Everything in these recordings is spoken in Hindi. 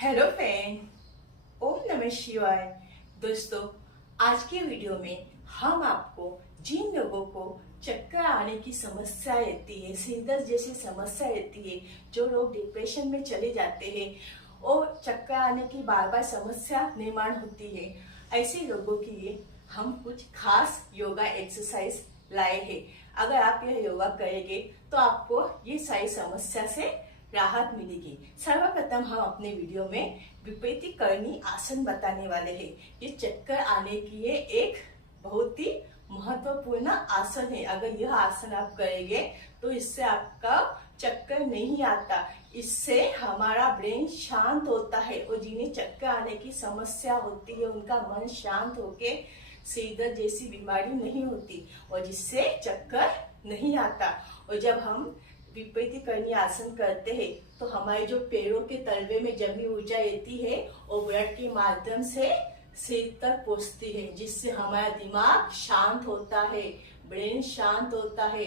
हेलो फ्रेंड, ओम नमः शिवाय। दोस्तों, आज के वीडियो में हम आपको जिन लोगों को चक्कर आने की समस्या रहती है, सिर दर्द जैसी समस्या रहती है, जो लोग डिप्रेशन में चले जाते हैं और चक्कर आने की बार बार समस्या निर्माण होती है, ऐसे लोगों के लिए हम कुछ खास योगा एक्सरसाइज लाए हैं। अगर आप यह योगा करेंगे तो आपको ये सारी समस्या से राहत मिलेगी। सर्वप्रथम हम अपने वीडियो में विपरीतकरणी आसन बताने वाले हैं। ये चक्कर आने के लिए एक बहुत ही महत्वपूर्ण आसन है। अगर यह आसन आप करेंगे तो इससे आपका चक्कर नहीं आता। इससे हमारा ब्रेन शांत होता है और जिन्हें चक्कर आने की समस्या होती है उनका मन शांत होके सिर दर्द जैसी बीमारी नहीं होती और जिससे चक्कर नहीं आता। और जब हम विपरीतकरणी आसन करते हैं तो हमारे जो पैरों के तलवे में जमी ऊर्जा रहती है और ब्लड के माध्यम से सिर तक पहुंचती है, जिससे हमारा दिमाग शांत होता है, ब्रेन शांत होता है,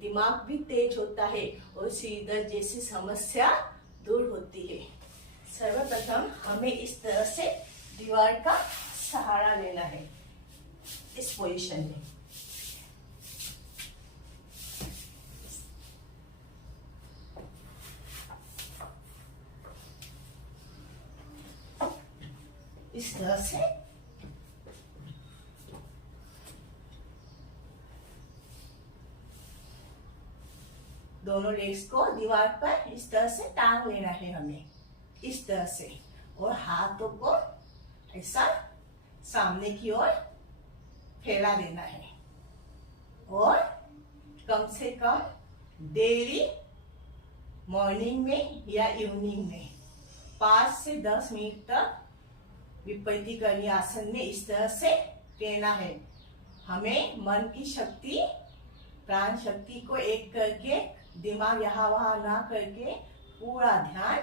दिमाग भी तेज होता है और सिर दर्द जैसी समस्या दूर होती है। सर्वप्रथम हमें इस तरह से दीवार का सहारा लेना है, इस पोजीशन में। इस तरह से दोनों लेग्स को दीवार पर इस तरह से टांग लेना है हमें, इस तरह से, और हाथों को ऐसा सामने की ओर फैला देना है। और कम से कम डेली मॉर्निंग में या इवनिंग में 5 से 10 मिनट तक विपरीतकरणी आसन में इस तरह से रहना है। हमें मन की शक्ति, प्राण शक्ति को एक करके, दिमाग यहाँ वहां ना करके पूरा ध्यान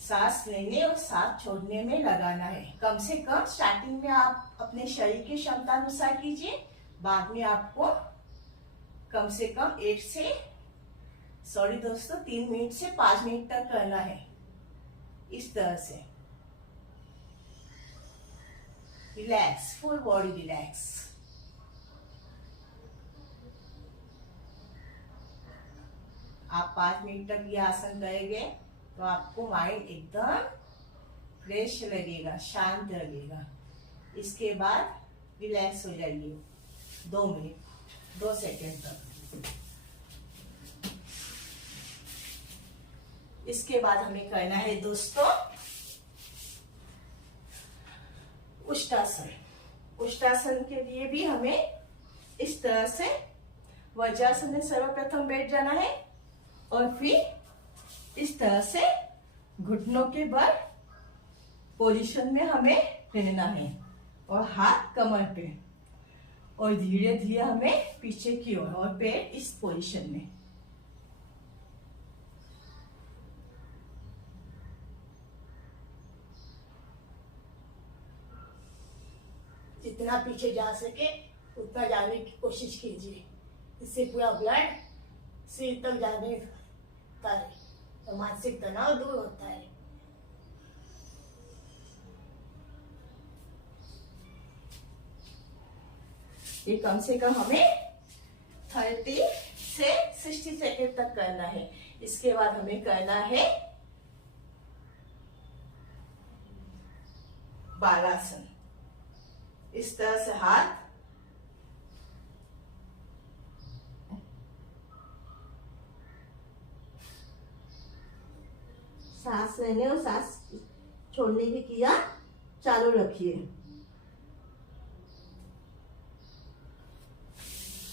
सांस लेने और सांस छोड़ने में लगाना है। कम से कम स्टार्टिंग में आप अपने शरीर की क्षमता अनुसार कीजिए, बाद में आपको कम से कम 3 मिनट से 5 मिनट तक करना है, इस तरह से। Relax, full body relax. आप 5 मिनट तक ये आसन करेंगे तो आपको माइंड एकदम फ्रेश लगेगा, शांत लगेगा। इसके बाद रिलैक्स हो जाइए 2 मिनट 2 सेकेंड तक। इसके बाद हमें करना है दोस्तों उष्टासन। उष्टासन के लिए भी हमें इस तरह से वज्रासन में सर्वप्रथम बैठ जाना है और फिर इस तरह से घुटनों के बल पोजीशन में हमें रहना है और हाथ कमर पे, और धीरे धीरे हमें पीछे की ओर और पैर इस पोजीशन में। जितना पीछे जा सके उतना जाने की कोशिश कीजिए, इससे पूरा ब्लड सिर तक जाने लगता है तो मानसिक तनाव दूर होता है। ये कम से कम हमें 30 से 60 सेकेंड तक करना है। इसके बाद हमें करना है बालासन। इस तरह से हाथ सांस लेने और सांस छोड़ने की क्रिया चालू रखिए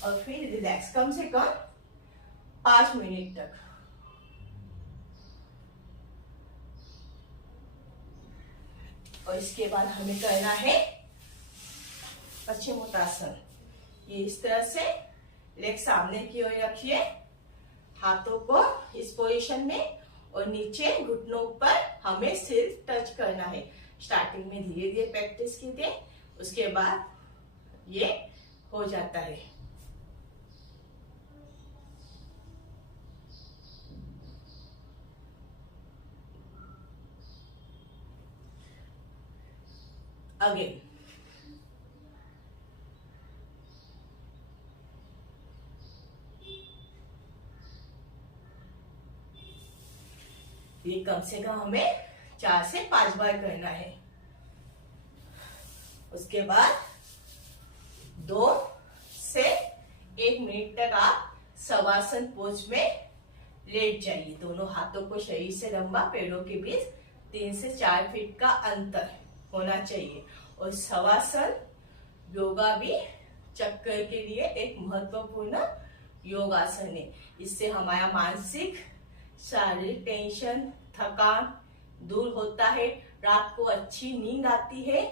और फिर रिलैक्स कम से कम 5 मिनट तक। और इसके बाद हमें करना है पश्चिमोत्तासन। ये इस तरह से लेग सामने की ओर रखिए, हाथों को इस पोजीशन में, और नीचे घुटनों पर हमें सिर टच करना है। स्टार्टिंग में धीरे धीरे प्रैक्टिस कीजिए, उसके बाद ये हो जाता है। अगेन। ये कम से कम हमें 4 से 5 बार करना है। उसके बाद 2 से 1 मिनट तक आप शवासन पोज में लेट जाइए। दोनों हाथों को शरीर से लंबा, पैरों के बीच 3 से 4 फीट का अंतर होना चाहिए। और शवासन योगा भी चक्कर के लिए एक महत्वपूर्ण योगासन है। इससे हमारा मानसिक शारीरिक टेंशन, थकान दूर होता है, रात को अच्छी नींद आती है।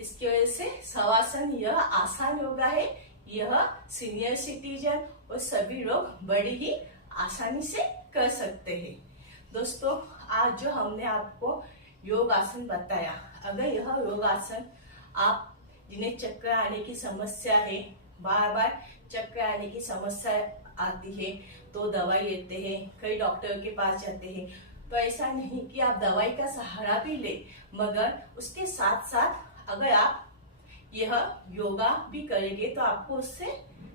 इसकी वजह से शवासन यह आसान योगा है। यह सीनियर सिटीजन और सभी लोग बड़ी ही आसानी से कर सकते हैं। दोस्तों, आज जो हमने आपको योग आसन बताया, अगर यह योग आसन आप जिन्हें चक्कर आने की समस्या है, बार बार चक्कर आने की समस्या आती है, तो दवाई लेते हैं, कई डॉक्टर के पास जाते हैं। तो ऐसा नहीं कि आप दवाई का सहारा भी ले, मगर उसके साथ साथ अगर आप यह योगा भी करेंगे तो आपको उससे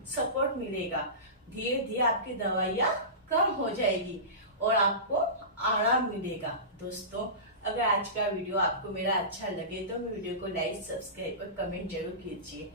सपोर्ट मिलेगा। धीरे धीरे आपकी दवाइयाँ कम हो जाएगी और आपको आराम मिलेगा। दोस्तों, अगर आज का वीडियो आपको मेरा अच्छा लगे तो मेरे वीडियो को लाइक, सब्सक्राइब और कमेंट जरूर कीजिए।